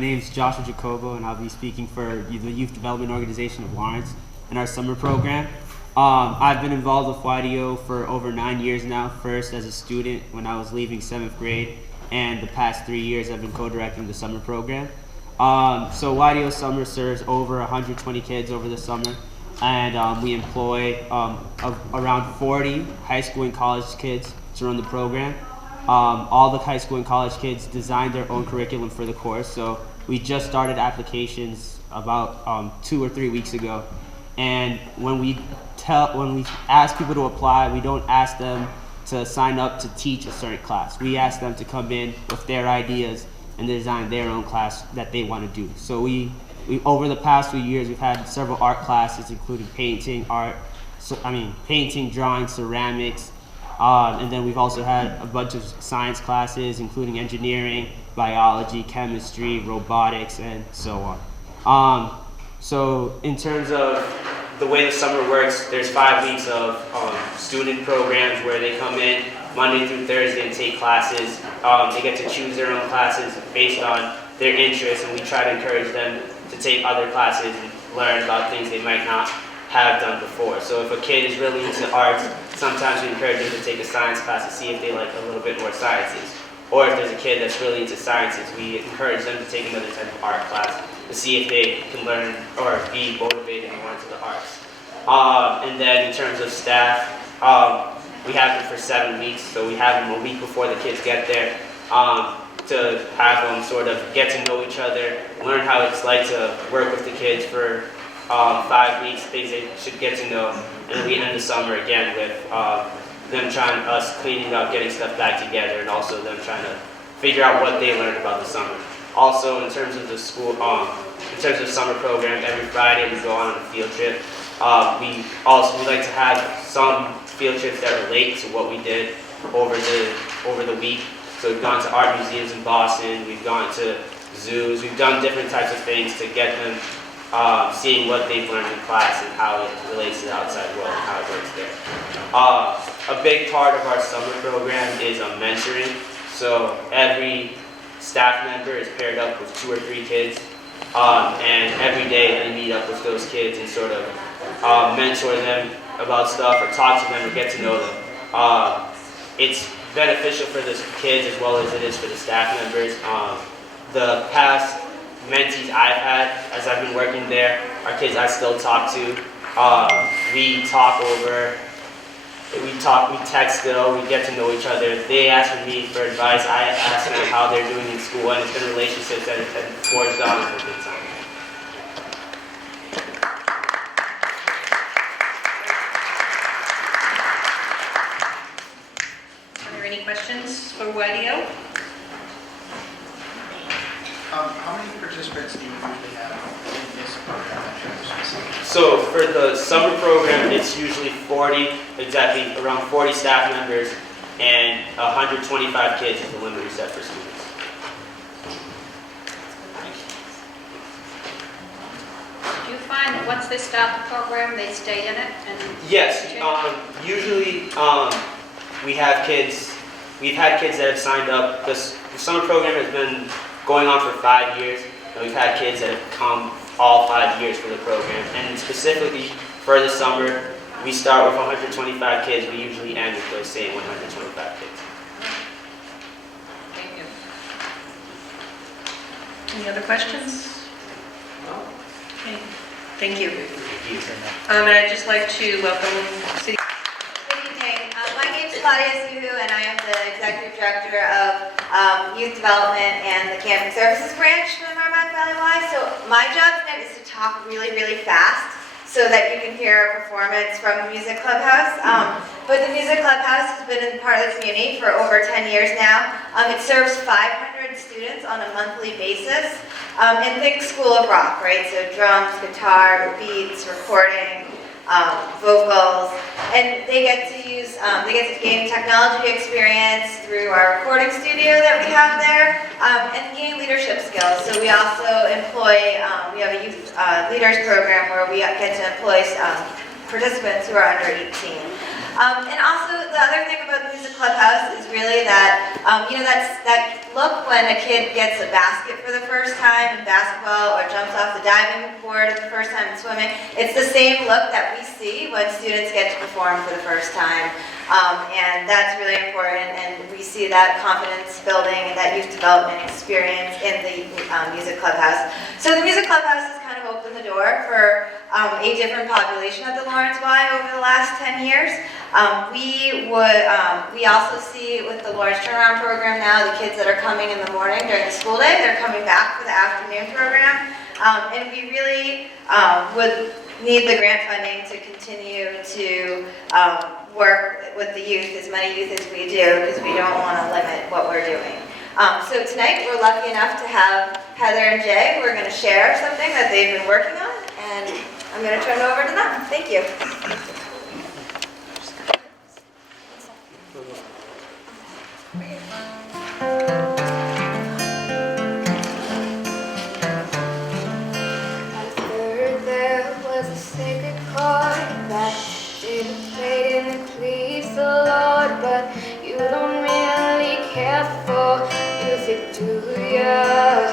name is Joshua Jacobo, and I'll be speaking for the Youth Development Organization of Lawrence in our summer program. I've been involved with YDO for over 9 years now, first as a student when I was leaving 7th grade, and the past 3 years I've been co-directing the summer program. So YDO Summer serves over 120 kids over the summer, and we employ around 40 high school and college kids to run the program. All the high school and college kids designed their own curriculum for the course, so we just started applications about 2 or 3 weeks ago. And when we ask people to apply, we don't ask them to sign up to teach a certain class. We ask them to come in with their ideas and design their own class that they want to do. So we over the past few years, we've had several art classes, including painting, painting, drawing, ceramics, and then we've also had a bunch of science classes, including engineering, biology, chemistry, robotics, and so on. So in terms of the way the summer works, there's 5 weeks of student programs where they come in Monday through Thursday and take classes. They get to choose their own classes based on their interests, and we try to encourage them to take other classes and learn about things they might not have done before. So if a kid is really into arts, sometimes we encourage them to take a science class to see if they like a little bit more sciences. Or if there's a kid that's really into sciences, we encourage them to take another type of art class to see if they can learn or be motivated more into the arts. And then in terms of staff, we have them for 7 weeks, so we have them a week before the kids get there to have them sort of get to know each other, learn how it's like to work with the kids for 5 weeks, things they should get to know, and then we end the summer again with us cleaning up, getting stuff back together, and also them trying to figure out what they learned about the summer. Also, in terms of the school, in terms of summer program, every Friday we go on a field trip. We like to have some field trips that relate to what we did over the week. So we've gone to art museums in Boston, we've gone to zoos, we've done different types of things to get them seeing what they've learned in class and how it relates to the outside world and how it works there. A big part of our summer program is mentoring. So every staff member is paired up with 2 or 3 kids, and every day they meet up with those kids and sort of mentor them about stuff or talk to them or get to know them. It's beneficial for the kids as well as it is for the staff members. The past mentees I've had, as I've been working there, are kids I still talk to. We text still, we get to know each other. They ask me for advice, I ask them how they're doing in school, and it's been relationships that have forged on for a good time. Are there any questions for YDO? How many participants do you usually have in this program that you're specific? So for the summer program, it's usually 40, exactly around 40 staff members, and 125 kids is the limit we set for students. Do you find that once they start the program, they stay in it? Yes, usually we've had kids that have signed up. The summer program has been going on for 5 years, and we've had kids that have come all 5 years for the program. And specifically for the summer, we start with 125 kids. We usually end with those same 125 kids. Thank you. Any other questions? No. Okay. Thank you. Thank you. And I'd just like to welcome City. Good evening. My name is Claudia Suhu, and I am the Executive Director of Youth Development and the Camping Services Branch for the Merrimack Valley Y. So my job tonight is to talk really, really fast so that you can hear a performance from the Music Clubhouse. But the Music Clubhouse has been part of the community for over 10 years now. It serves 500 students on a monthly basis. And think School of Rock, right? So drums, guitar, beats, recording, vocals, and they get to gain technology experience through our recording studio that we have there, and gain leadership skills. So we also employ, we have a youth leaders program where we get to employ participants who are under 18. And also, the other thing about the Music Clubhouse is really that, that look when a kid gets a basket for the first time in basketball or jumps off the diving board for the first time in swimming. It's the same look that we see when students get to perform for the first time. And that's really important, and we see that confidence building and that youth development experience in the Music Clubhouse. So the Music Clubhouse has kind of opened the door for a different population at the Lawrence Y over the last 10 years. We also see with the Lawrence Turnaround Program now, the kids that are coming in the morning during the school day, they're coming back for the afternoon program. And we really would need the grant funding to continue to work with the youth, as many youth as we do, because we don't want to limit what we're doing. So tonight we're lucky enough to have Heather and Jay who are going to share something that they've been working on, and I'm going to turn it over to them. Thank you. But you don't really care for music, do ya?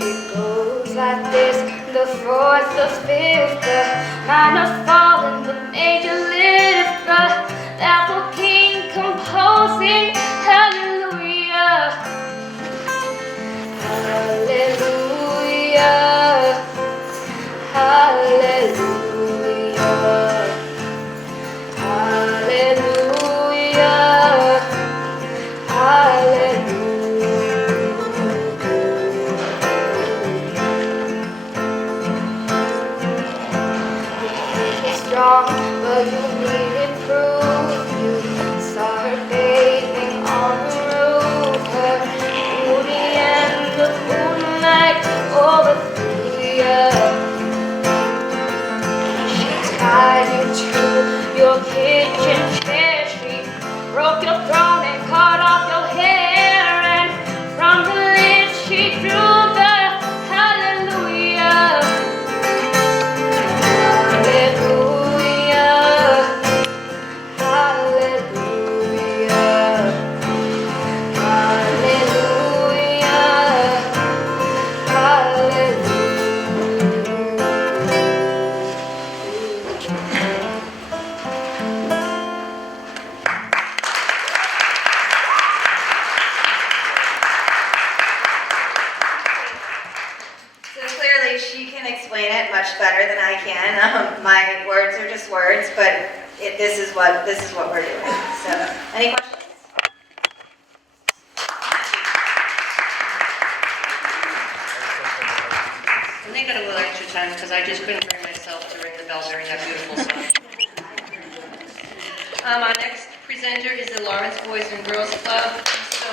It goes like this: the fourth, the fifth, the minor fall, and the major lift, the baffled king composing hallelujah, hallelujah, hallelujah. But you needed proof. You saw her bathing on the roof, her beauty and the moonlight overthrew you. She tied you to your kitchen chair. She broke your throne and cut off your hair, and from her lips she drew the hallelujah. Much better than I can. My words are just words, but this is what we're doing. So, any questions? And they got a little extra time because I just couldn't bring myself to ring the bell during that beautiful song. Our next presenter is the Lawrence Boys and Girls Club. So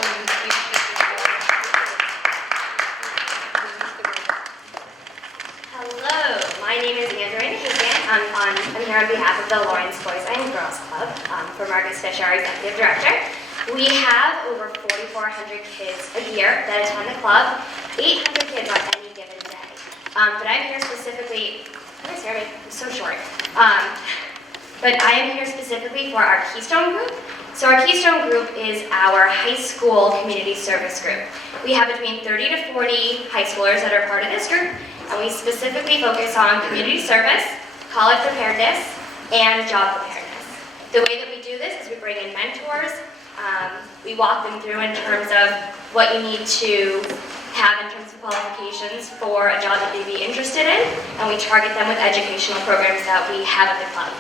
hello, my name is Andrea Hagan. I'm here on behalf of the Lawrence Boys and Girls Club for Marcus Fisher, our Executive Director. We have over 4,400 kids a year that attend the club, 800 kids on any given day. But I'm here specifically, I'm so short. But I am here specifically for our Keystone Group. So our Keystone Group is our high school community service group. We have between 30 to 40 high schoolers that are part of this group, and we specifically focus on community service, college preparedness, and job preparedness. The way that we do this is we bring in mentors. We walk them through in terms of what you need to have in terms of qualifications for a job that they'd be interested in, and we target them with educational programs that we have at the club.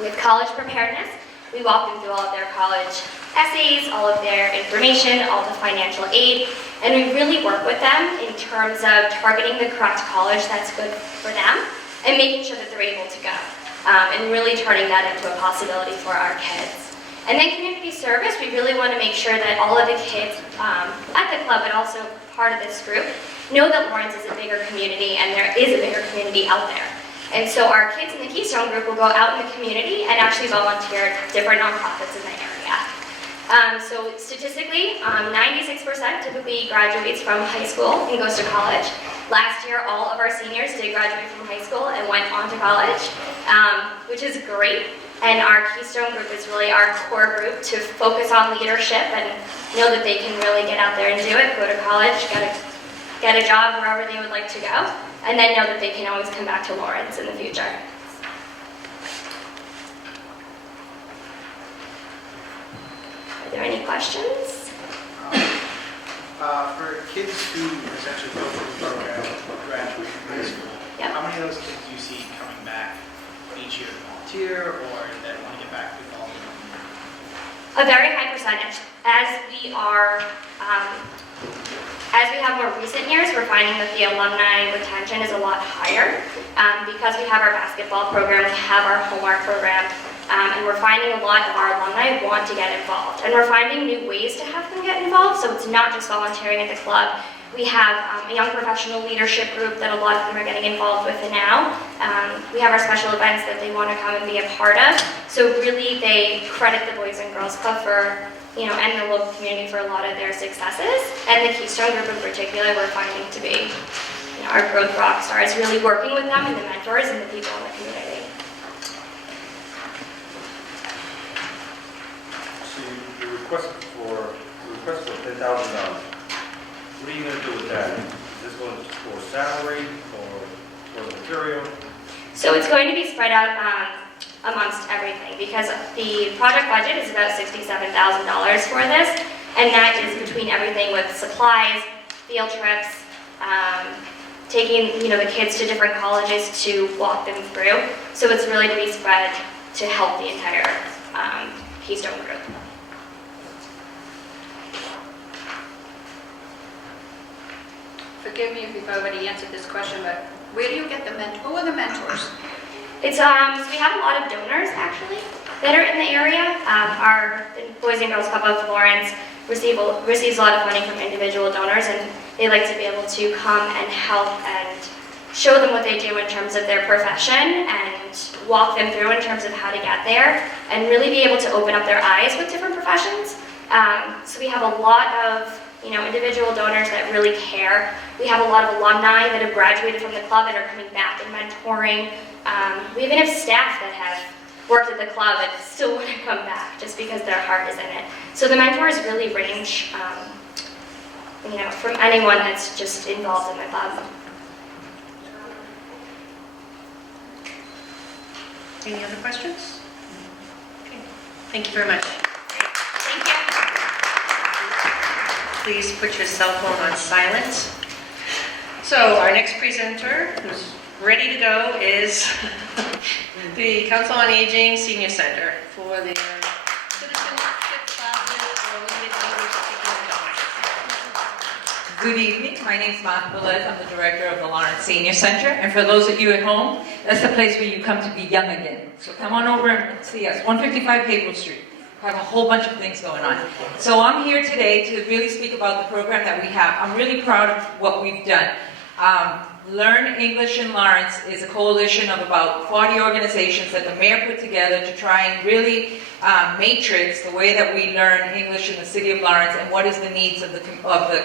With college preparedness, we walk them through all of their college essays, all of their information, all the financial aid, and we really work with them in terms of targeting the correct college that's good for them and making sure that they're able to go, and really turning that into a possibility for our kids. And then community service, we really want to make sure that all of the kids at the club, but also part of this group, know that Lawrence is a bigger community and there is a bigger community out there. And so our kids in the Keystone Group will go out in the community and actually volunteer at different nonprofits in the area. So statistically, 96% typically graduates from high school and goes to college. Last year, all of our seniors did graduate from high school and went on to college, which is great. And our Keystone group is really our core group to focus on leadership and know that they can really get out there and do it, go to college, get a job wherever they would like to go, and then know that they can always come back to Lawrence in the future. Are there any questions? For kids who essentially go through the program, graduate from high school, Yep. how many of those kids do you see coming back each year to volunteer or that want to get back to volunteer? A very high percentage. As we have more recent years, we're finding that the alumni retention is a lot higher. Because we have our basketball program, we have our homework program, and we're finding a lot of our alumni want to get involved. And we're finding new ways to have them get involved, so it's not just volunteering at the club. We have a young professional leadership group that a lot of them are getting involved with now. We have our special events that they want to come and be a part of. So really they credit the Boys and Girls Club for, and the local community for a lot of their successes. And the Keystone group in particular, we're finding to be our growth rock stars, really working with them and the mentors and the people in the community. So you requested for $10,000. What are you going to do with that? Is this going for salary or for material? So it's going to be spread out amongst everything because the project budget is about $67,000 for this, and that is between everything with supplies, field trips, taking the kids to different colleges to walk them through. So it's really to be spread to help the entire Keystone group. Forgive me if you've already answered this question, but where do you get the who are the mentors? It's so we have a lot of donors actually that are in the area. Our Boys and Girls Club of Lawrence receives a lot of funding from individual donors, and they like to be able to come and help and show them what they do in terms of their profession and walk them through in terms of how to get there and really be able to open up their eyes with different professions. So we have a lot of individual donors that really care. We have a lot of alumni that have graduated from the club and are coming back and mentoring. We even have staff that have worked at the club and still want to come back just because their heart is in it. So the mentors really range, from anyone that's just involved in the club. Any other questions? Okay. Thank you very much. Thank you. Please put your cell phone on silent. So our next presenter, who's ready to go, is the Council on Aging Senior Center for their citizenship classes for limited English speaking adults. Good evening. My name is Martha Velez. I'm the director of the Lawrence Senior Center. And for those of you at home, that's the place where you come to be young again. So come on over and see us. 155 Havel Street. We have a whole bunch of things going on. So I'm here today to really speak about the program that we have. I'm really proud of what we've done. Learn English in Lawrence is a coalition of about 40 organizations that the mayor put together to try and really matrix the way that we learn English in the city of Lawrence and what is the needs of the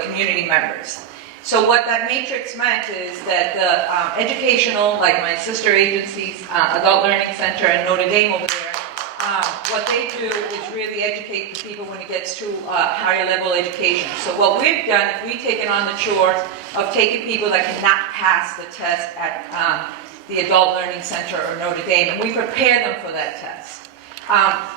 community members. So what that matrix meant is that the educational, like my sister agencies, Adult Learning Center and Notre Dame over there, what they do is really educate the people when it gets to higher level education. So what we've done is we've taken on the chore of taking people that cannot pass the test at the Adult Learning Center or Notre Dame, and we prepare them for that test.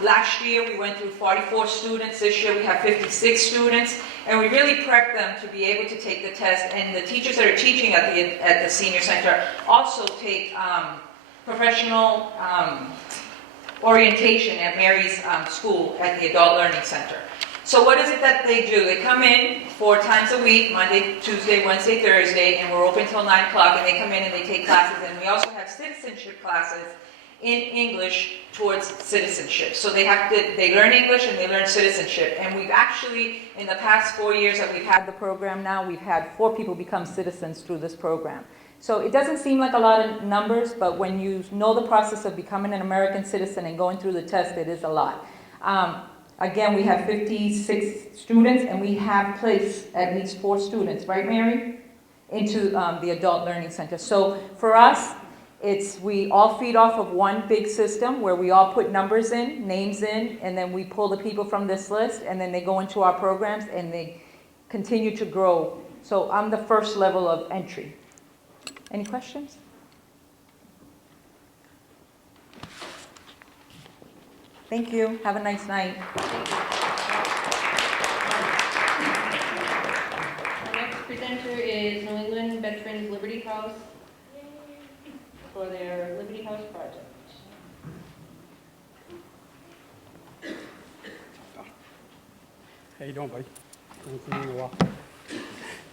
Last year we went through 44 students. This year we have 56 students, and we really prep them to be able to take the test. And the teachers that are teaching at the Senior Center also take professional orientation at Mary's school at the Adult Learning Center. So what is it that they do? They come in 4 times a week, Monday, Tuesday, Wednesday, Thursday, and we're open till 9 o'clock, and they come in and they take classes. And we also have citizenship classes in English towards citizenship. So they learn English and they learn citizenship. And we've actually, in the past 4 years that we've had the program now, we've had 4 people become citizens through this program. So it doesn't seem like a lot of numbers, but when you know the process of becoming an American citizen and going through the test, it is a lot. Again, we have 56 students, and we have placed at least 4 students, right, Mary? Into the Adult Learning Center. So for us, we all feed off of one big system where we all put numbers in, names in, and then we pull the people from this list, and then they go into our programs, and they continue to grow. So I'm the first level of entry. Any questions? Thank you. Have a nice night. Our next presenter is New England Veterans Liberty House for their Liberty House project. How you doing, buddy?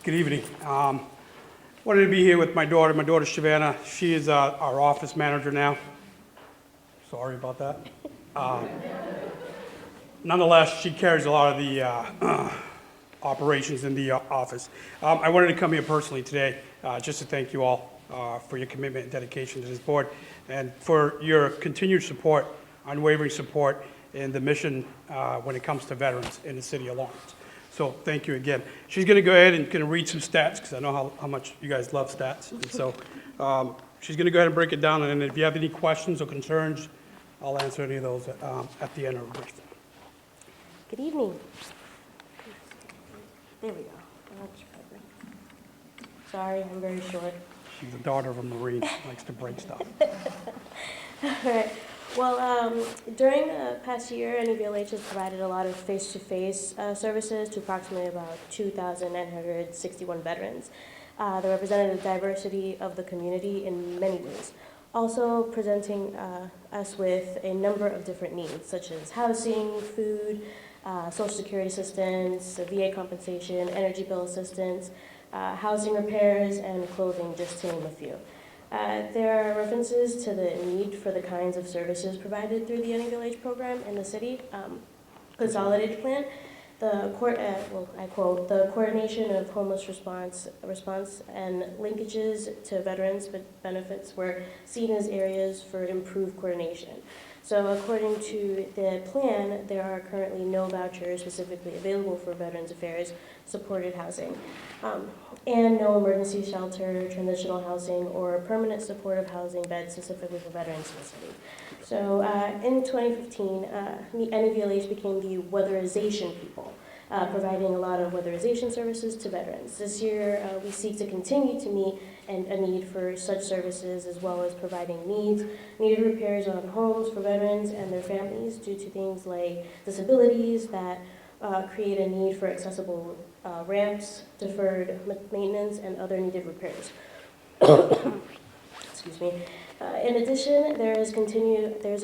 Good evening. Wanted to be here with my daughter. My daughter, Shavana. She is our office manager now. Sorry about that. Nonetheless, she carries a lot of the operations in the office. I wanted to come here personally today just to thank you all for your commitment and dedication to this board and for your continued support, unwavering support in the mission when it comes to veterans in the city of Lawrence. So thank you again. She's going to go ahead and going to read some stats because I know how much you guys love stats. And so she's going to go ahead and break it down. And if you have any questions or concerns, I'll answer any of those at the end of the brief. Good evening. There we go. That's perfect. Sorry, I'm very short. She's the daughter of a Marine, likes to break stuff. All right. Well, during the past year, NEVLH has provided a lot of face-to-face services to approximately about 2,961 veterans. They represented the diversity of the community in many ways. Also presenting us with a number of different needs, such as housing, food, Social Security assistance, VA compensation, energy bill assistance, housing repairs, and clothing, just to name a few. There are references to the need for the kinds of services provided through the NEVLH program in the city consolidated plan. I quote, the coordination of homeless response and linkages to veterans benefits were seen as areas for improved coordination. So according to the plan, there are currently no vouchers specifically available for Veterans Affairs supported housing, and no emergency shelter, transitional housing, or permanent supportive housing beds specifically for veterans in the city. So in 2015, the NEVLH became the weatherization people, providing a lot of weatherization services to veterans. This year, we seek to continue to meet a need for such services, as well as providing needed repairs on homes for veterans and their families due to things like disabilities that create a need for accessible ramps, deferred maintenance, and other needed repairs. Excuse me. In addition, there's a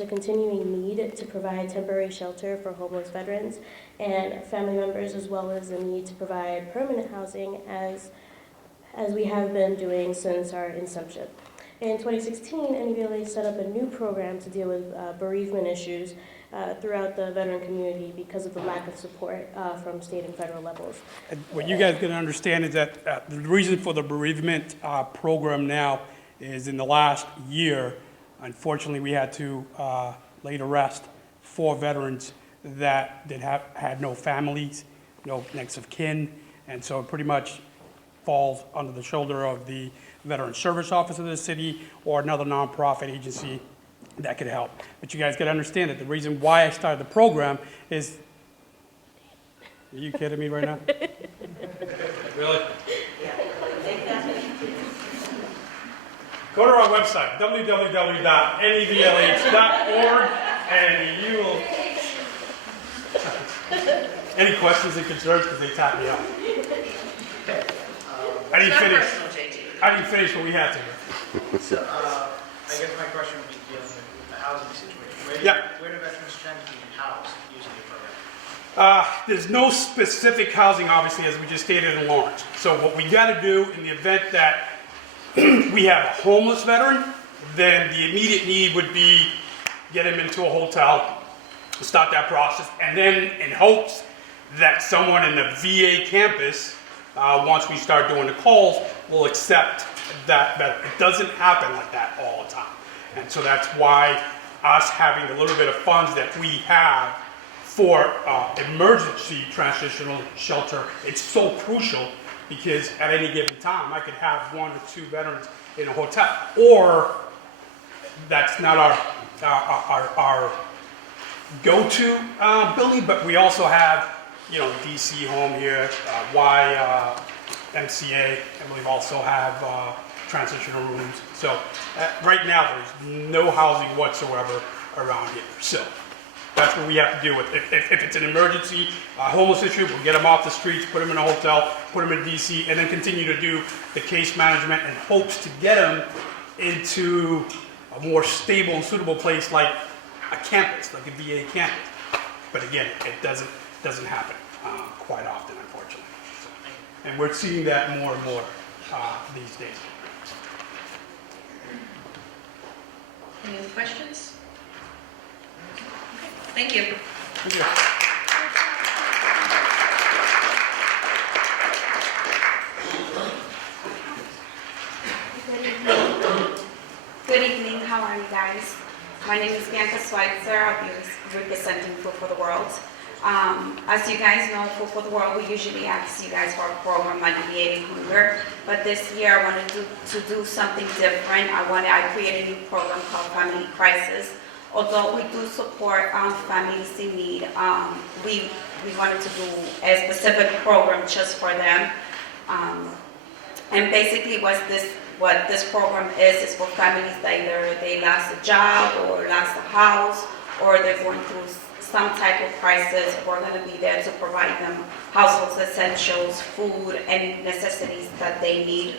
continuing need to provide temporary shelter for homeless veterans and family members, as well as a need to provide permanent housing as we have been doing since our inception. In 2016, NEVLH set up a new program to deal with bereavement issues throughout the veteran community because of the lack of support from state and federal levels. And what you guys got to understand is that the reason for the bereavement program now is in the last year, unfortunately, we had to lay to rest 4 veterans that had no families, no next of kin, and so it pretty much falls under the shoulder of the Veteran Service Office of the city or another nonprofit agency that could help. But you guys got to understand that the reason why I started the program is, are you kidding me right now? Really? Go to our website, www.nevlh.org, and you will... Any questions and concerns, because they tap me up. I didn't finish what we had to. So, I guess my question would be dealing with the housing situation. Where do veterans tend to be housed using the program? There's no specific housing, obviously, as we just stated in Lawrence. So what we got to do in the event that we have a homeless veteran, then the immediate need would be get him into a hotel, start that process, and then in hopes that someone in the VA campus, once we start doing the calls, will accept that veteran. It doesn't happen like that all the time. And so that's why us having the little bit of funds that we have for emergency transitional shelter, it's so crucial because at any given time, I could have 1 or 2 veterans in a hotel, or that's not our go-to building, but we also have, DC Home here, YMCA, I believe also have transitional rooms. So right now, there's no housing whatsoever around here. So that's what we have to deal with. If it's an emergency homeless issue, we'll get them off the streets, put them in a hotel, put them in DC, and then continue to do the case management in hopes to get them into a more stable and suitable place like a campus, like a VA campus. But again, it doesn't happen quite often, unfortunately. So, and we're seeing that more and more these days. Any other questions? Thank you. Thank you. Good evening, how are you guys? My name is Bianca Schweitzer, I'll be representing Food for the World. As you guys know, Food for the World, we usually ask you guys for a program alleviating hunger, but this year I wanted to do something different. I created a new program called Family Crisis. Although we do support families in need, we wanted to do a specific program just for them. And basically what this program is for families that either they lost a job or lost a house or they're going through some type of crisis. We're going to be there to provide them household essentials, food, and necessities that they need.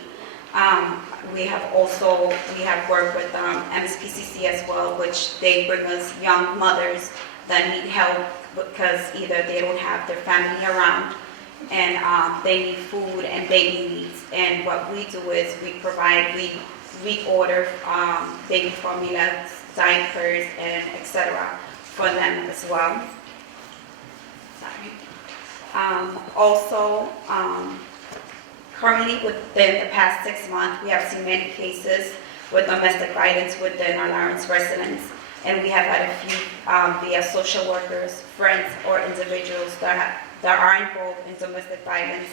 We have worked with MSPCC as well, which they bring us young mothers that need help because either they don't have their family around and they need food and baby needs. And what we do is we order baby formulas, diapers, and etc. for them as well. Currently, within the past 6 months, we have seen many cases with domestic violence within our Lawrence residents, and we have had a few via social workers, friends, or individuals that are involved in domestic violence,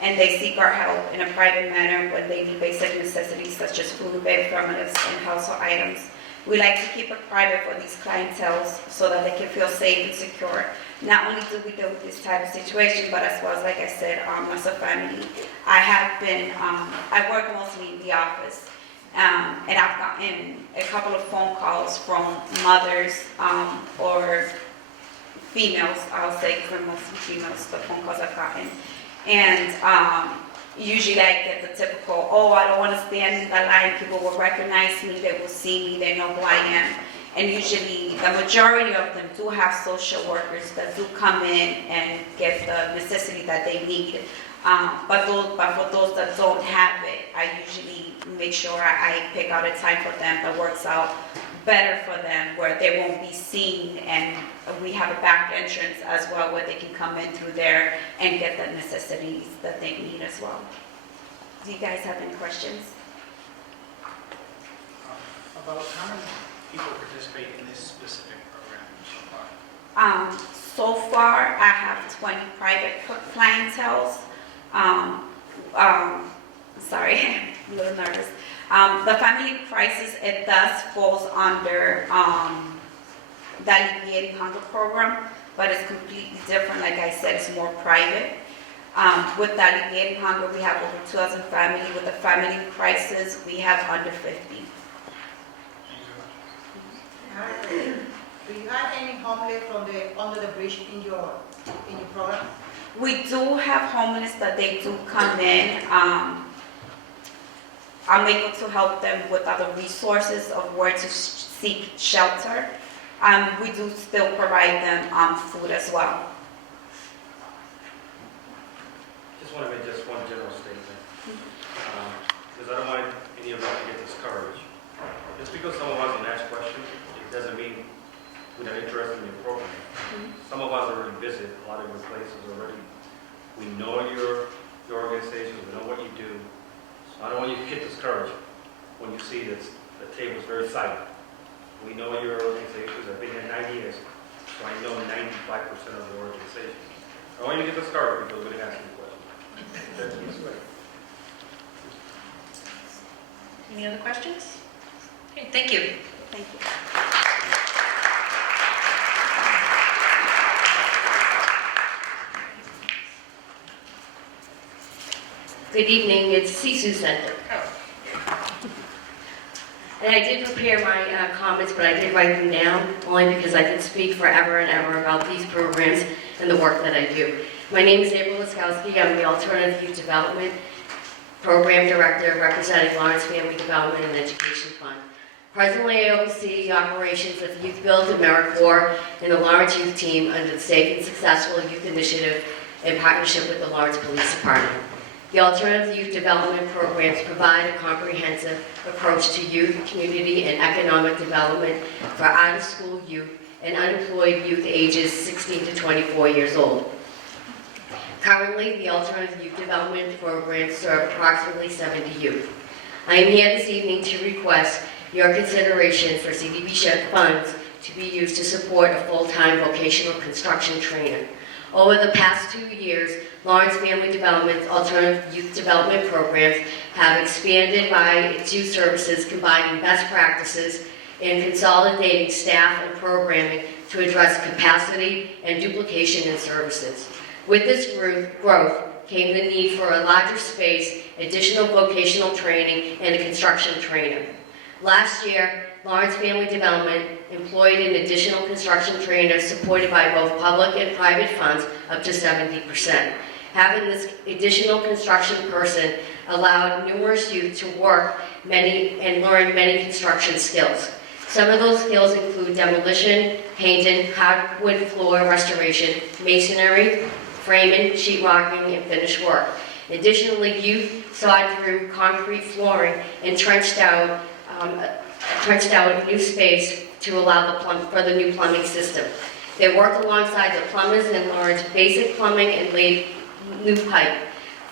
and they seek our help in a private manner when they need basic necessities such as food, bed formulas, and household items. We like to keep it private for these clientels so that they can feel safe and secure. Not only do we deal with this type of situation, but as well as, like I said, as a family, I work mostly in the office, and I've gotten a couple of phone calls from mothers or females, I'll say, because they're mostly females, the phone calls I've gotten. And usually I get the typical, oh, I don't want to stand in the line. People will recognize me, they will see me, they know who I am. And usually the majority of them do have social workers that do come in and get the necessity that they need. But for those that don't have it, I usually make sure I pick out a time for them that works out better for them, where they won't be seen, and we have a back entrance as well where they can come in through there and get the necessities that they need as well. Do you guys have any questions? About how many people participate in this specific program so far? So far, I have 20 private clienteles. Sorry, I'm a little nervous. The Family Crisis, it does falls under the Alleviating Hunger program, but it's completely different. Like I said, it's more private. With the Alleviating Hunger, we have over 2,000 families. With the Family Crisis, we have under 50. Do you have any homeless under the bridge in your program? We do have homeless that they do come in. I'm able to help them with other resources of where to seek shelter. We do still provide them food as well. Just want to make just one general statement, because I don't want any of us to get discouraged. Just because some of us don't ask questions, it doesn't mean we're not interested in your program. Some of us already visit a lot of your places already. We know your organization, we know what you do. So I don't want you to get discouraged when you see that the table is very silent. We know your organizations have been here 9 years, so I know 95% want to get this started because nobody asked me a question. Any other questions? Okay, thank you. Thank you. Good evening, it's CSU Center. And I did prepare my comments, but I did write them down, only because I could speak forever and ever about these programs and the work that I do. My name is April Laskowski. I'm the Alternative Youth Development Program Director representing Lawrence Family Development and Education Fund. Presently, I oversee operations of Youth Build, AmeriCorps, and the Lawrence Youth Team under the Safe and Successful Youth Initiative in partnership with the Lawrence Police Department. The Alternative Youth Development Programs provide a comprehensive approach to youth, community, and economic development for out-of-school youth and unemployed youth ages 16 to 24 years old. Currently, the Alternative Youth Development Programs serve approximately 70 youth. I am here this evening to request your consideration for CDBG funds to be used to support a full-time vocational construction trainer. Over the past 2 years, Lawrence Family Development's Alternative Youth Development Programs have expanded by its youth services, combining best practices and consolidating staff and programming to address capacity and duplication in services. With this growth came the need for a larger space, additional vocational training, and a construction trainer. Last year, Lawrence Family Development employed an additional construction trainer supported by both public and private funds up to 70%. Having this additional construction person allowed numerous youth to work and learn many construction skills. Some of those skills include demolition, painting, hardwood floor restoration, masonry, framing, sheetrocking, and finish work. Additionally, youth sawed through concrete flooring and trenched out new space to allow for the new plumbing system. They worked alongside the plumbers and learned basic plumbing and laid new pipe.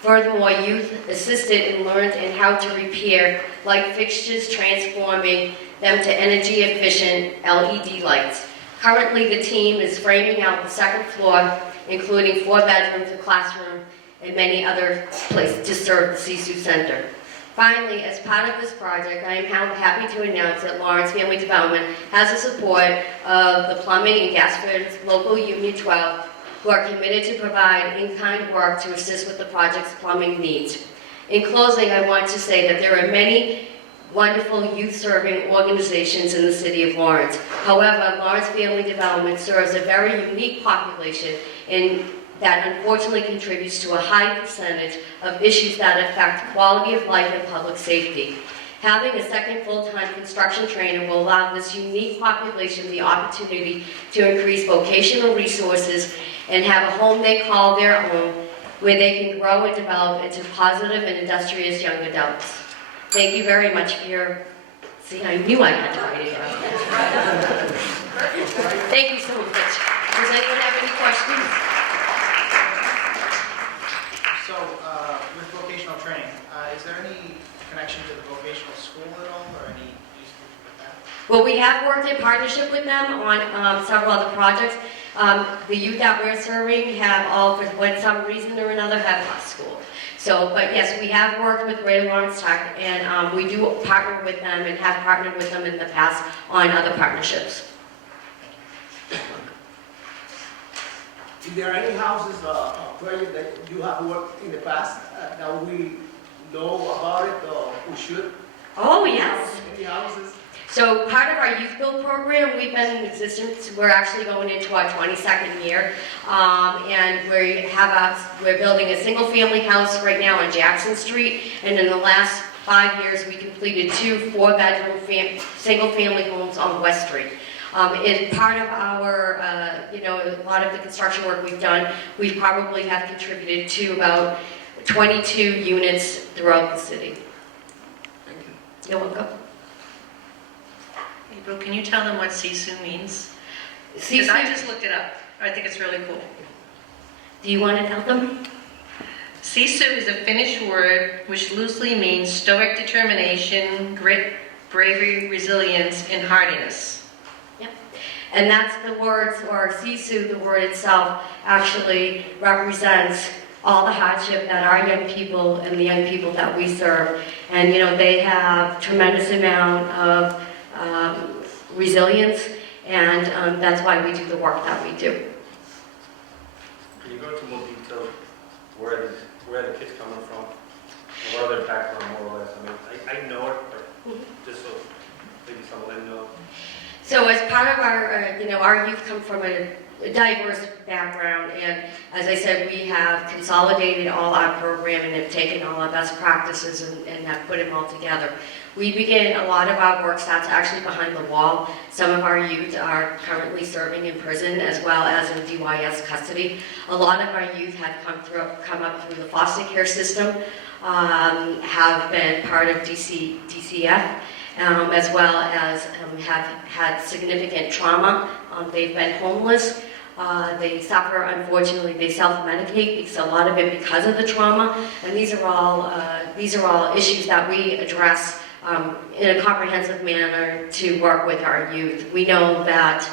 Furthermore, youth assisted and learned in how to repair light fixtures, transforming them to energy-efficient LED lights. Currently, the team is framing out the second floor, including 4 bedrooms, a classroom, and many other places to serve the CSU Center. Finally, as part of this project, I am happy to announce that Lawrence Family Development has the support of the Plumbing and Gas Fitters Local Union 12, who are committed to provide in-kind work to assist with the project's plumbing needs. In closing, I want to say that there are many wonderful youth-serving organizations in the city of Lawrence. However, Lawrence Family Development serves a very unique population that unfortunately contributes to a high percentage of issues that affect quality of life and public safety. Having a second full-time construction trainer will allow this unique population the opportunity to increase vocational resources and have a home they call their own, where they can grow and develop into positive and industrious young adults. Thank you very much for your... See, I knew I had to write it down. Thank you so much. Does anyone have any questions? So, with vocational training, is there any connection to the vocational school at all, or any use with that? Well, we have worked in partnership with them on several other projects. The youth that we're serving have all, for some reason or another, have left school. So, but yes, we have worked with Greater Lawrence Tech, and we do partner with them and have partnered with them in the past on other partnerships. Is there any houses, project that you have worked in the past that we know about it or we should? Oh, yes. Any houses? So part of our youth build program, we've been in existence, we're actually going into our 22nd year, and we're building a single family house right now on Jackson Street, and in the last 5 years we completed 2 4-bedroom single family homes on West Street. As part of our, a lot of the construction work we've done, we probably have contributed to about 22 units throughout the city. Thank you. You're welcome. April, can you tell them what CSU means? Because CSU, I just looked it up. I think it's really cool. do you want to tell them? CSU is a Finnish word which loosely means stoic determination, grit, bravery, resilience, and hardiness. And that's the words, or sisu, the word itself, actually represents all the hardship that our young people and the young people that we serve. And they have tremendous amount of resilience, and that's why we do the work that we do. Can you go into more detail where the kids coming from? And what are their background, more or less? I mean, I know it, but just so maybe some of them know. So as part of our, our youth come from a diverse background, and as I said, we have consolidated all our program and have taken all our best practices and have put them all together. We begin, a lot of our work starts actually behind the wall. Some of our youth are currently serving in prison as well as in DYS custody. A lot of our youth have come up through the foster care system, have been part of DCF, as well as have had significant trauma. They've been homeless. They suffer, unfortunately, they self-medicate, because a lot of it because of the trauma. And these are all issues that we address in a comprehensive manner to work with our youth. We know that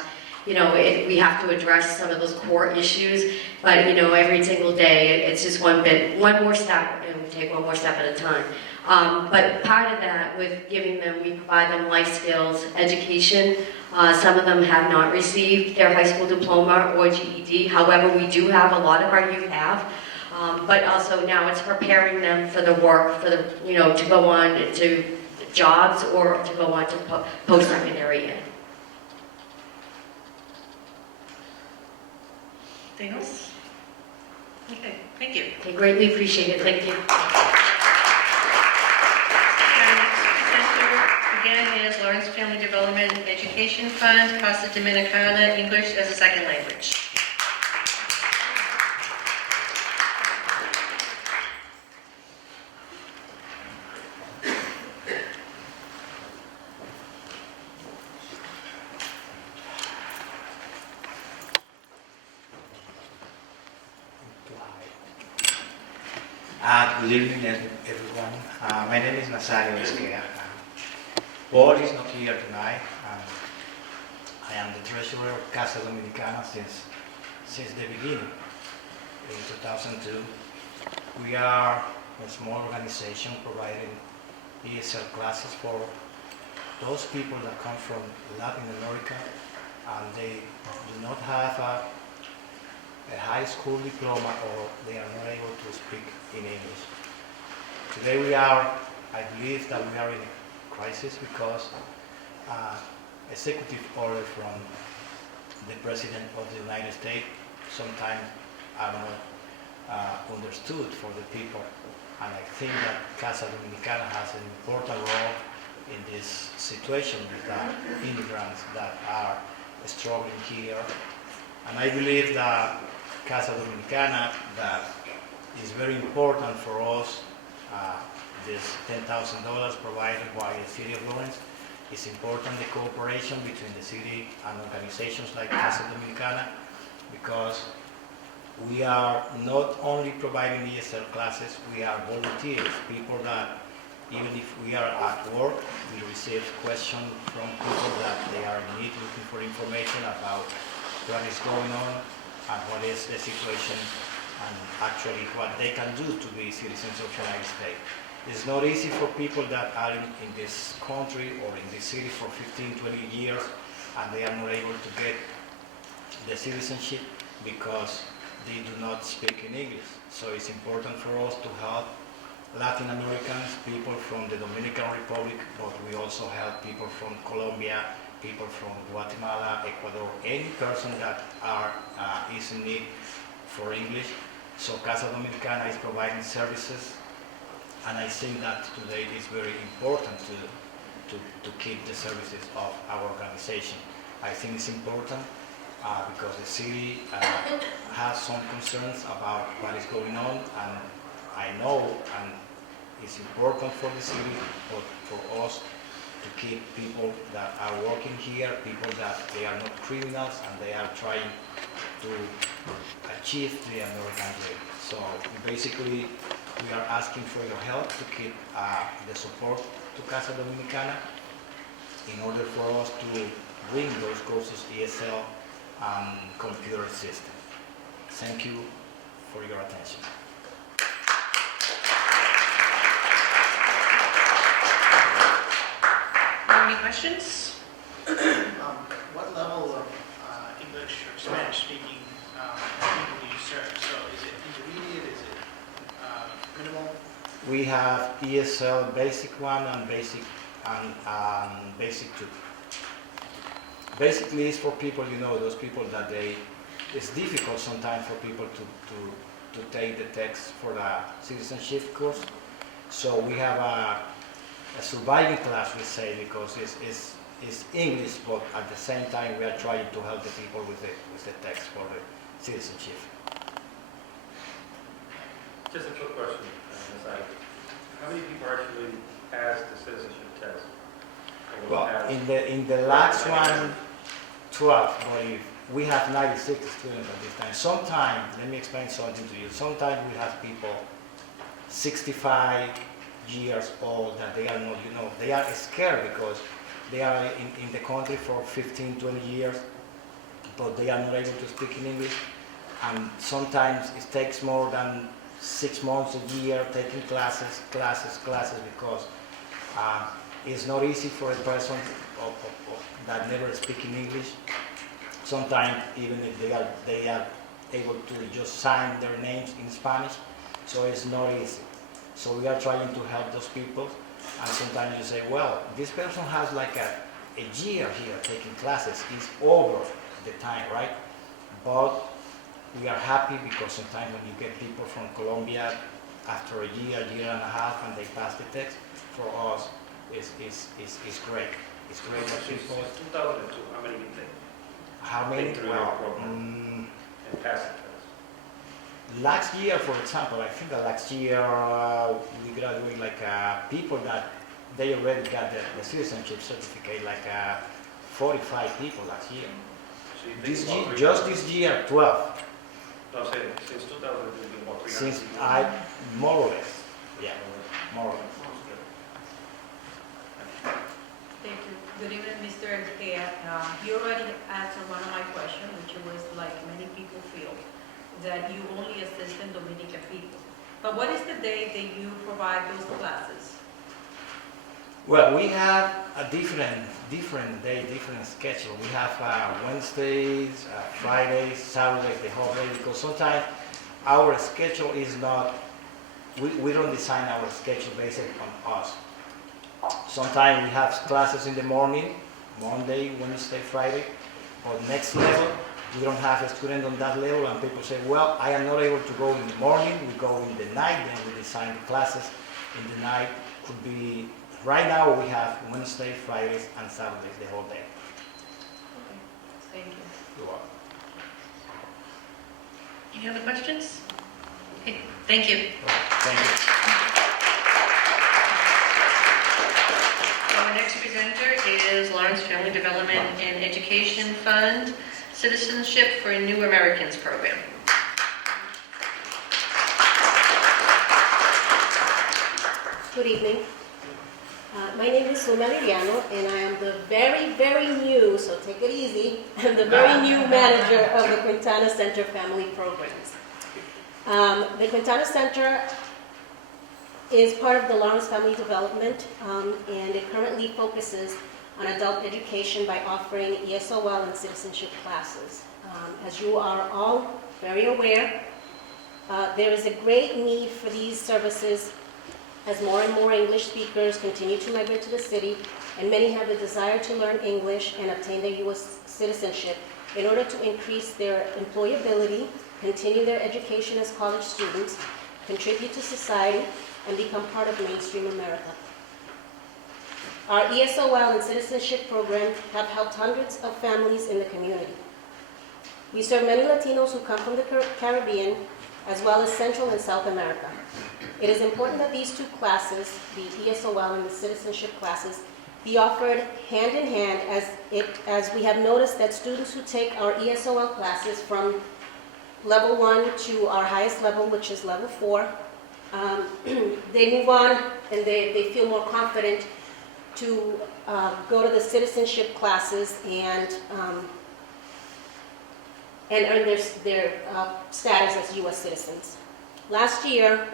we have to address some of those core issues, but every single day it's just one more step, and we take one more step at a time. But part of that, with giving them, we provide them life skills, education. Some of them have not received their high school diploma or GED. However, we do have, a lot of our youth have. But also now it's preparing them for the work, for the, to go on to jobs or to go on to post-secondary ed. Anything else? Okay, thank you. I greatly appreciate it. Thank you. Our next presenter again is Lawrence Family Development and Education Fund, Casa Dominicana, English as a Second Language. Good evening, everyone. My name is Nazario Esquera. Paul is not here tonight. I am the treasurer of Casa Dominicana since the beginning, in 2002. We are a small organization providing ESL classes for those people that come from Latin America and they do not have a high school diploma, or they are not able to speak in English. Today I believe that we are in a crisis because executive order from the President of the United States sometimes are not understood for the people. And I think that Casa Dominicana has an important role in this situation with the immigrants that are struggling here. And I believe that Casa Dominicana, that is very important for us. This $10,000 provided by the City of Lawrence is important, the cooperation between the city and organizations like Casa Dominicana, because we are not only providing ESL classes, we are volunteers, people that even if we are at work, we receive questions from people that they are in need, looking for information about what is going on and what is the situation and actually what they can do to be citizens of the United States. It's not easy for people that are in this country or in this city for 15, 20 years and they are not able to get the citizenship because they do not speak in English. So it's important for us to help Latin Americans, people from the Dominican Republic, but we also help people from Colombia, people from Guatemala, Ecuador, any person that is in need for English. So Casa Dominicana is providing services, and I think that today it is very important to keep the services of our organization. I think it's important because the city has some concerns about what is going on, and I know and it's important for the city, but for us to keep people that are working here, people that they are not criminals and they are trying to achieve the American dream. So basically, we are asking for your help to keep the support to Casa Dominicana in order for us to bring those courses ESL and computer system. Thank you for your attention. Any questions? What level of English or Spanish-speaking people do you serve? So is it intermediate, is it minimal? We have ESL Basic 1 and Basic 2. Basically, it's for people, those people that it's difficult sometimes for people to take the text for the citizenship course. So we have a surviving class, we say, because it's English, but at the same time we are trying to help the people with the text for the citizenship. Just a quick question, Ms. Ida. How many people actually passed the citizenship test? Well, in the last one, 12, but we have 96 students at this time. Sometimes, let me explain something to you. Sometimes we have people 65 years old that they are not, they are scared because they are in the country for 15, 20 years, but they are not able to speak in English. And sometimes it takes more than 6 months, a year, taking classes, because it's not easy for a person that never speaks in English. Sometimes even if they are able to just sign their names in Spanish, so it's not easy. So we are trying to help those people, and sometimes you say, well, this person has like a year here taking classes, it's over the time, right? But we are happy because sometimes when you get people from Colombia after a year and a half, and they pass the test, for us, it's great. It's great for people. Since 2002, how many did they? How many? Through your program and pass the test? Last year, for example, I think that last year we graduated like people that they already got the citizenship certificate, like 45 people last year. So you think This about year, just this year, 12. No, I'm saying since 2000, there's been about 300 Since people. more or less, yeah, more or less. Thank you. Good evening, Mr. Enriquea. You already answered one of my questions, which was like many people feel, that you only assist in Dominican people. But what is the day that you provide those classes? Well, we have a different day, different schedule. We have Wednesdays, Fridays, Saturdays, the whole day, because sometimes our schedule is not, we don't design our schedule based on us. Sometimes we have classes in the morning, Monday, Wednesday, Friday, but next level, we don't have a student on that level, and people say, well, I am not able to go in the morning, we go in the night, then we design the classes in the night. Could be, right now we have Wednesday, Fridays, and Saturdays, the whole day. Okay, thank you. You're welcome. Any other questions? Okay, thank you. Thank you. Our next presenter is Lawrence Family Development and Education Fund Citizenship for New Americans Program. Good evening. My name is Luna Liriano, and I am the very, very new, so take it easy, I'm the very new manager of the Quintana Center Family Programs. The Quintana Center is part of the Lawrence Family Development, and it currently focuses on adult education by offering ESOL and citizenship classes. As you are all very aware, there is a great need for these services as more and more English speakers continue to migrate to the city, and many have the desire to learn English and obtain their U.S. citizenship in order to increase their employability, continue their education as college students, contribute to society, and become part of mainstream America. Our ESOL and citizenship program have helped hundreds of families in the community. We serve many Latinos who come from the Caribbean, as well as Central and South America. It is important that these two classes, the ESOL and the citizenship classes, be offered hand in hand, as we have noticed that students who take our ESOL classes from level 1 to our highest level, which is level 4, they move on and they feel more confident to go to the citizenship classes and earn their status as U.S. citizens. Last year,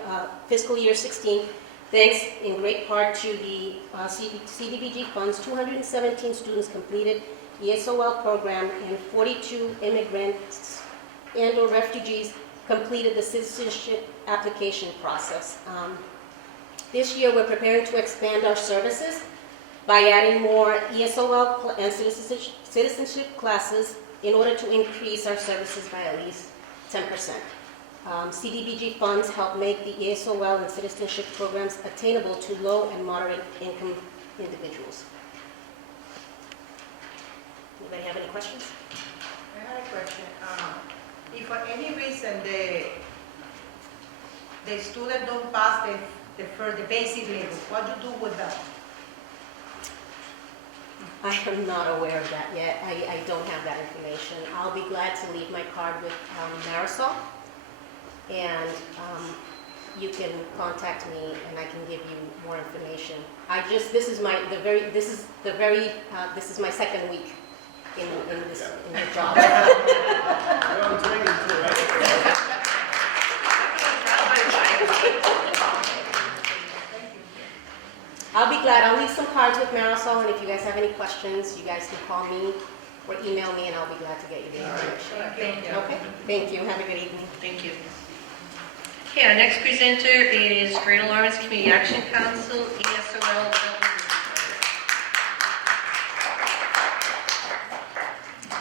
fiscal year 16, thanks in great part to the CDBG funds, 217 students completed the ESOL program and 42 immigrants and or refugees completed the citizenship application process. This year, we're preparing to expand our services by adding more ESOL and citizenship classes in order to increase our services by at least 10%. CDBG funds help make the ESOL and citizenship programs attainable to low and moderate income individuals. Anybody have any questions? I had a question. If for any reason the student don't pass the basic level, what do you do with them? I am not aware of that yet. I don't have that information. I'll be glad to leave my card with Marisol, and you can contact me, and I can give you more information. This is my second week in the job. You're on training too, right? I'll be glad. I'll leave some cards with Marisol, and if you guys have any questions, you guys can call me or email me, and I'll be glad to get you the information. Thank you. Okay? Thank you. Have a good evening. Thank you. Okay, our next presenter is Greater Lawrence Community Action Council, ESOL.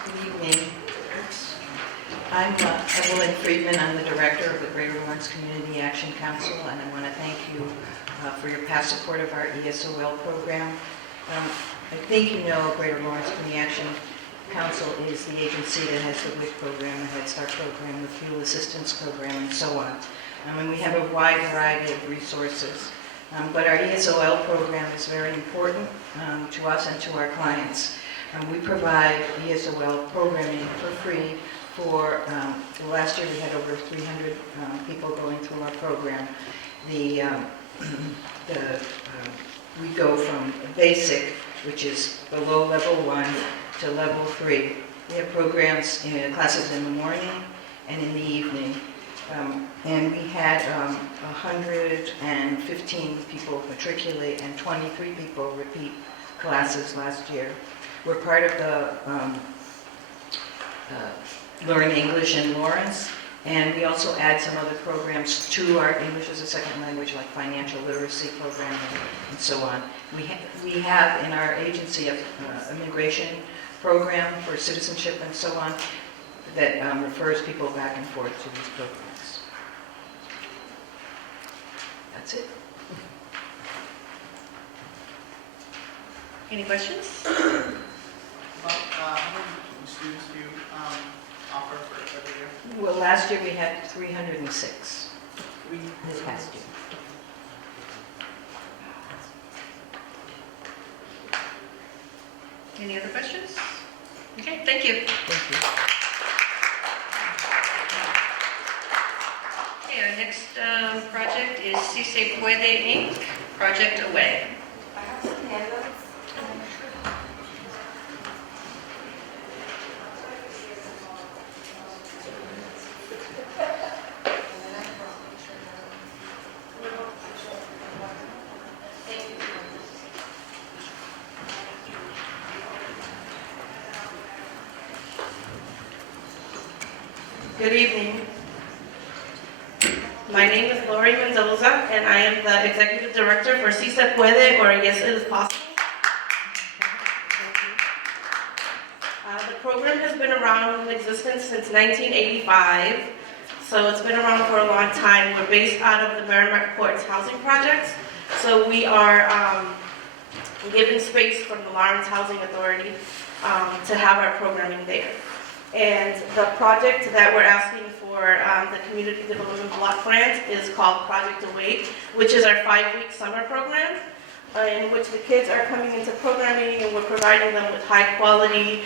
Good evening. I'm Evelyn Friedman. I'm the director of the Greater Lawrence Community Action Council, and I want to thank you for your past support of our ESOL program. I think you know Greater Lawrence Community Action Council is the agency that has the WIC program, the Head Start program, the Fuel Assistance program, and so on. And we have a wide variety of resources. But our ESOL program is very important to us and to our clients. We provide ESOL programming for free for, last year we had over 300 people going through our program. We go from basic, which is below level 1, to level 3. We have programs in classes in the morning and in the evening. And we had 115 people matriculate and 23 people repeat classes last year. We're part of the Learn English in Lawrence, and we also add some other programs to our English as a second language, like financial literacy program and so on. We have in our agency an immigration program for citizenship and so on that refers people back and forth to these programs. That's it. Any questions? How many students do you offer for every year? Well, last year we had 306 this past year. Any other questions? Okay, thank you. Thank you. Okay, our next project is Si Se Puede Inc., Project Away. Good evening. My name is Lori Mendoza, and I am the Executive Director for Si Se Puede, or Yes It Is Possible. The program has been around in existence since 1985, so it's been around for a long time. We're based out of the Merrimack Courts Housing Project, so we are given space from the Lawrence Housing Authority to have our programming there. And the project that we're asking for the Community Development Block Grant is called Project Await, which is our 5-week summer program, in which the kids are coming into programming, and we're providing them with high quality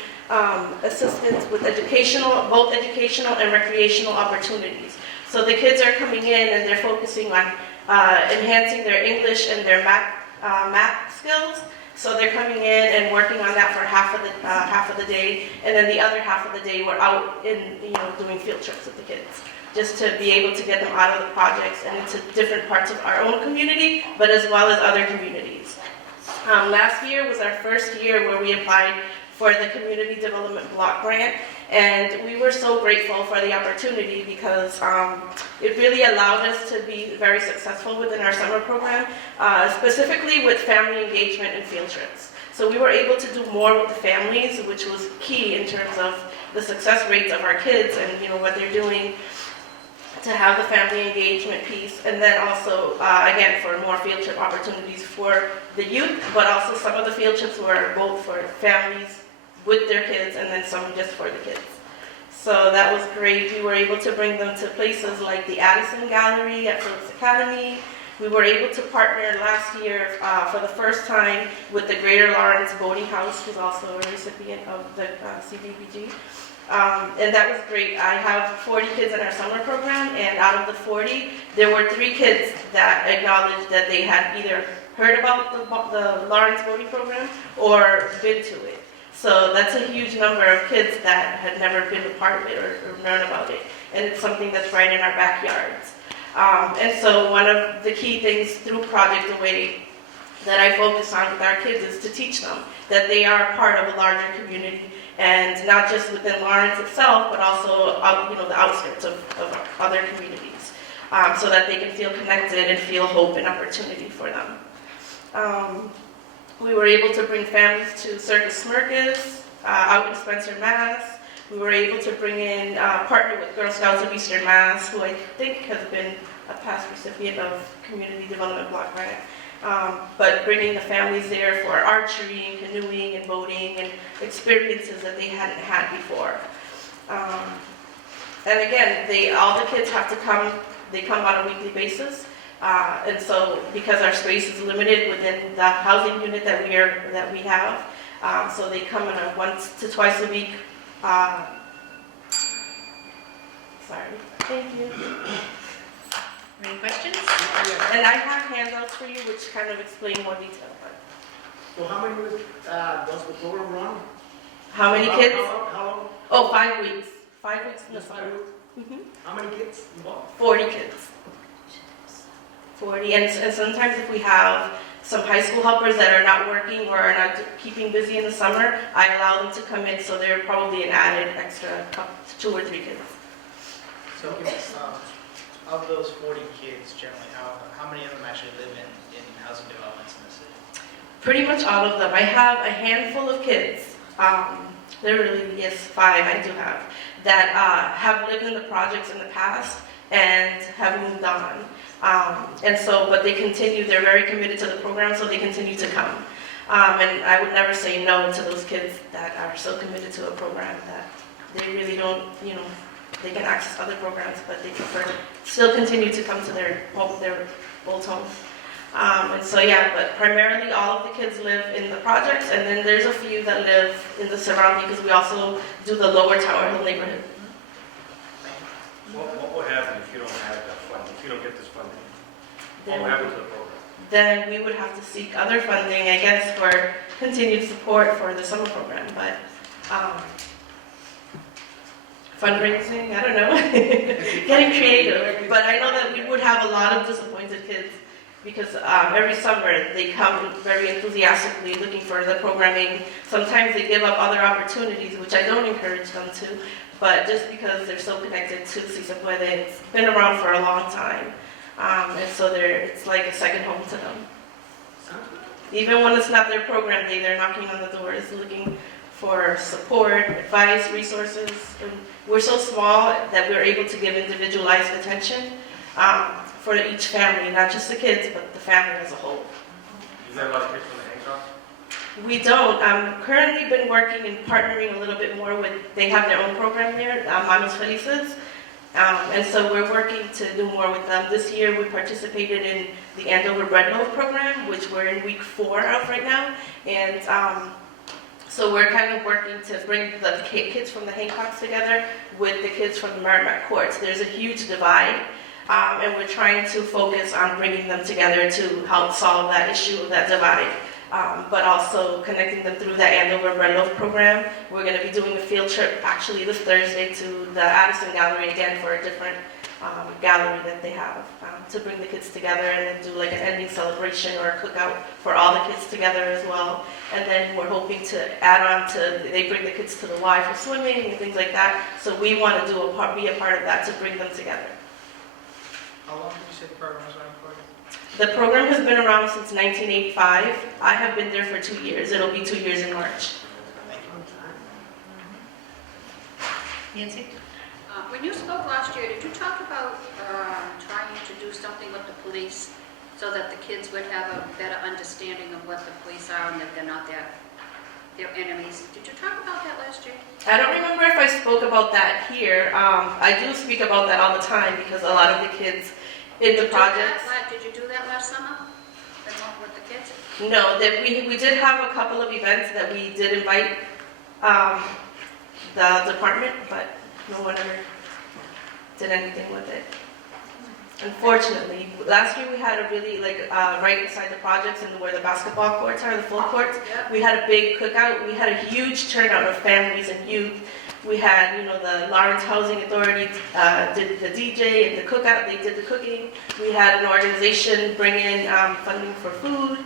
assistance with both educational and recreational opportunities. So the kids are coming in and they're focusing on enhancing their English and their math skills, So they're coming in and working on that for half of the day, and then the other half of the day we're out in, doing field trips with the kids, just to be able to get them out of the projects and into different parts of our own community, but as well as other communities. Last year was our first year where we applied for the Community Development Block Grant, and we were so grateful for the opportunity because it really allowed us to be very successful within our summer program, specifically with family engagement and field trips. So we were able to do more with the families, which was key in terms of the success rates of our kids and what they're doing, to have the family engagement piece, and then also, again, for more field trip opportunities for the youth, but also some of the field trips were both for families with their kids and then some just for the kids. So that was great. We were able to bring them to places like the Addison Gallery at Phillips Academy. We were able to partner last year for the first time with the Greater Lawrence Boating House, who's also a recipient of the CDBG. And that was great. I have 40 kids in our summer program, and out of the 40, there were 3 kids that acknowledged that they had either heard about the Lawrence Boating Program or been to it. So that's a huge number of kids that had never been a part of it or known about it. And it's something that's right in our backyards. And so one of the key things through Project Away that I focus on with our kids is to teach them that they are part of a larger community, and not just within Lawrence itself, but also the outskirts of other communities, so that they can feel connected and feel hope and opportunity for them. We were able to bring families to Circus Smirkus out in Spencer, Mass. We were able to bring in, partner with Girl Scouts of Eastern Mass, who I think has been a past recipient of Community Development Block Grant. But bringing the families there for archery and canoeing and boating and experiences that they hadn't had before. And again, all the kids have to come, they come on a weekly basis. And so because our space is limited within the housing unit that we have, so they come in once to twice a week. Sorry. Thank you. Any questions? And I have handouts for you which kind of explain more detail. So how many weeks does the program run? How many kids? How long? Oh, 5 weeks. 5 weeks in the Just summer. 5 weeks? How many kids involved? 40 kids. 40, and sometimes if we have some high school helpers that are not working or are not keeping busy in the summer, I allow them to come in, so they're probably an added extra 2 or 3 kids. So of those 40 kids, generally, how many of them actually live in housing developments in the city? Pretty much all of them. I have a handful of kids, there really is 5 I do have, that have lived in the projects in the past and have moved on. And so, but they continue, they're very committed to the program, so they continue to come. And I would never say no to those kids that are so committed to a program that they really don't, they can access other programs, but they prefer to still continue to come to their old home. And so, yeah, but primarily all of the kids live in the projects, and then there's a few that live in the surrounding, because we also do the Lower Tower Hill neighborhood. What would happen if you don't have that funding, if you don't get this funding? What would happen to the program? Then we would have to seek other funding, I guess, for continued support for the summer program, but fundraising, I don't know, getting creative. But I know that we would have a lot of disappointed kids, because every summer they come very enthusiastically looking for the programming. Sometimes they give up other opportunities, which I don't encourage them to, but just because they're so connected to Si Se Puede, it's been around for a long time. And so it's like a second home to them. Even when it's not their program day, they're knocking on the doors looking for support, advice, resources. And we're so small that we're able to give individualized attention for each family, not just the kids, but the family as a whole. You have a lot of kids from the Hancock? We don't. Currently been working and partnering a little bit more with, they have their own program there, Manos Felices. And so we're working to do more with them. This year we participated in the Andover Bread Loaf program, which we're in week 4 of right now. And so we're kind of working to bring the kids from the Hancocks together with the kids from the Merrimack Courts. There's a huge divide, and we're trying to focus on bringing them together to help solve that issue of that divide. but also connecting them through that Andover Red Loaf program. We're going to be doing a field trip actually this Thursday to the Addison Gallery again for a different gallery that they have to bring the kids together and then do like an ending celebration or a cookout for all the kids together as well. And then we're hoping to add on to, they bring the kids to the Y for swimming and things like that. So we want to be a part of that to bring them together. How long did you say the program was running for? The program has been around since 1985. I have been there for 2 years. It'll be 2 years in March. Nancy? When you spoke last year, did you talk about trying to do something with the police so that the kids would have a better understanding of what the police are and that they're not their enemies? Did you talk about that last year? I don't remember if I spoke about that here. I do speak about that all the time because a lot of the kids in the projects. Did you do that last summer? With the kids? No, that we did have a couple of events that we did invite the department, but no one ever did anything with it. Unfortunately, last year we had a really, right beside the projects and where the basketball courts are, the full courts, we had a big cookout. We had a huge turnout of families and youth. We had, the Lawrence Housing Authority did the DJ and the cookout, they did the cooking. We had an organization bring in funding for food.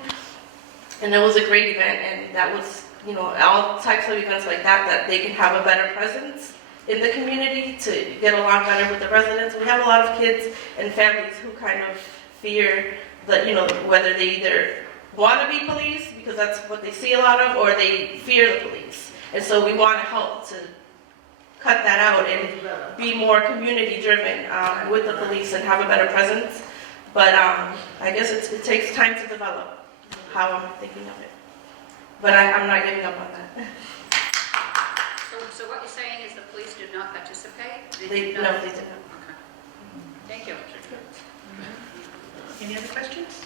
And it was a great event, and that was, all types of events like that they can have a better presence in the community to get along better with the residents. We have a lot of kids and families who kind of fear that, whether they either want to be police, because that's what they see a lot of, or they fear the police. And so we want to help to cut that out and be more community driven with the police and have a better presence. But I guess it takes time to develop how I'm thinking of it. But I'm not giving up on that. So what you're saying is the police did not participate? No, they did not. Okay. Thank you. Any other questions?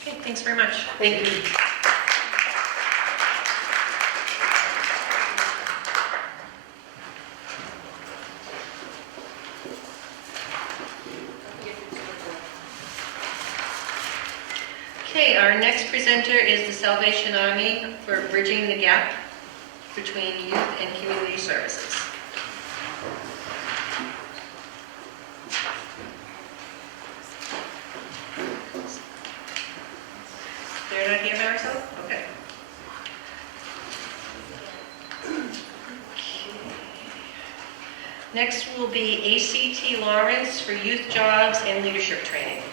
Okay, thanks very much. Thank you. Okay, our next presenter is the Salvation Army for Bridging the Gap between Youth and Community Services. They're not here, Marisol? Okay. Next will be ACT Lawrence for Youth Jobs and Leadership Training.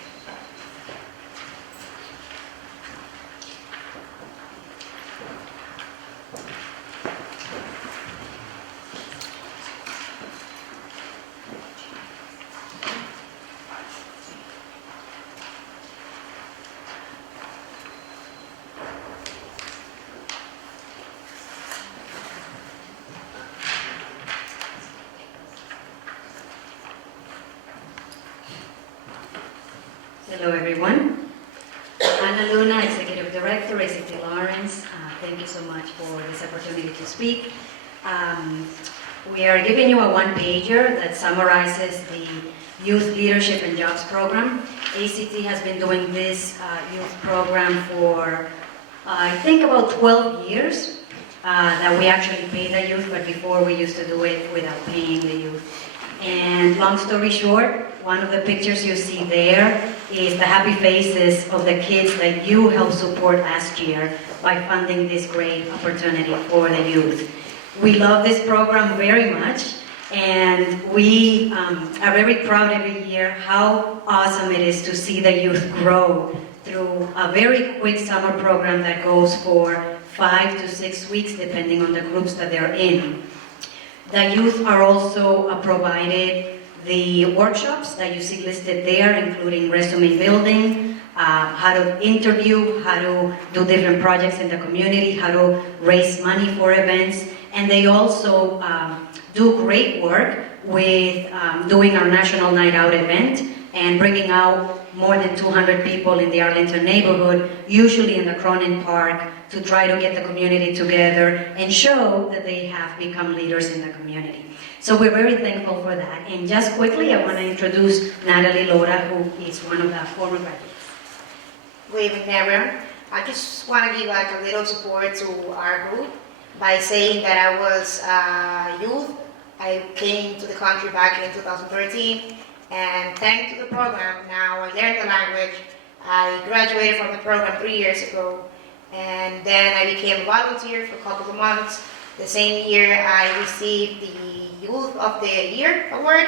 Hello, everyone. Ana Luna, Executive Director, ACT Lawrence. Thank you so much for this opportunity to speak. We are giving you a one-pager that summarizes the Youth Leadership and Jobs Program. ACT has been doing this youth program for, I think, about 12 years that we actually pay the youth, but before we used to do it without paying the youth. And long story short, one of the pictures you see there is the happy faces of the kids that you helped support last year by funding this great opportunity for the youth. We love this program very much, and we are very proud every year how awesome it is to see the youth grow through a very quick summer program that goes for 5 to 6 weeks, depending on the groups that they're in. The youth are also provided the workshops that you see listed there, including resume building, how to interview, how to do different projects in the community, how to raise money for events. And they also do great work with doing our National Night Out event and bringing out more than 200 people in the Arlington neighborhood, usually in the Cronin Park, to try to get the community together and show that they have become leaders in the community. So we're very thankful for that. And just quickly, I want to introduce Natalie Lora, who is one of the former graduates. Good evening, everyone. I just want to give like a little support to our group by saying that I was youth. I came to the country back in 2013, and thanks to the program, now I learned the language. I graduated from the program 3 years ago, and then I became a volunteer for a couple of months. The same year, I received the Youth of the Year award,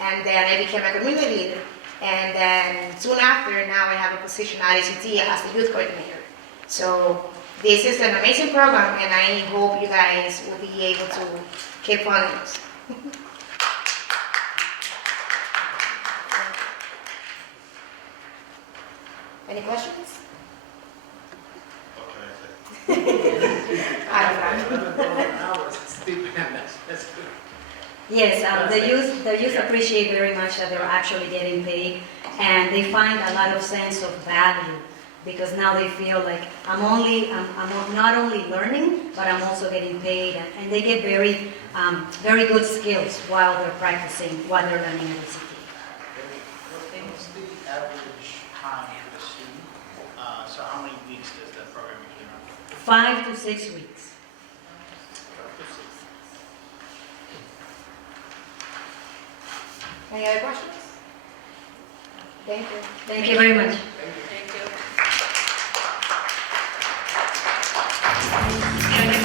and then I became a community leader. And then soon after, now I have a position at ACT as the youth coordinator. So this is an amazing program, and I hope you guys will be able to keep funding us. Any questions? Yes, the youth appreciate very much that they're actually getting paid, and they find a lot of sense of value, because now they feel like I'm not only learning, but I'm also getting paid, and they get very good skills while they're practicing, while they're learning at ACT. What's the average time for the student? So how many weeks does that program usually run? 5 to 6 weeks. Any other questions? Thank you. Thank you very much. Thank you.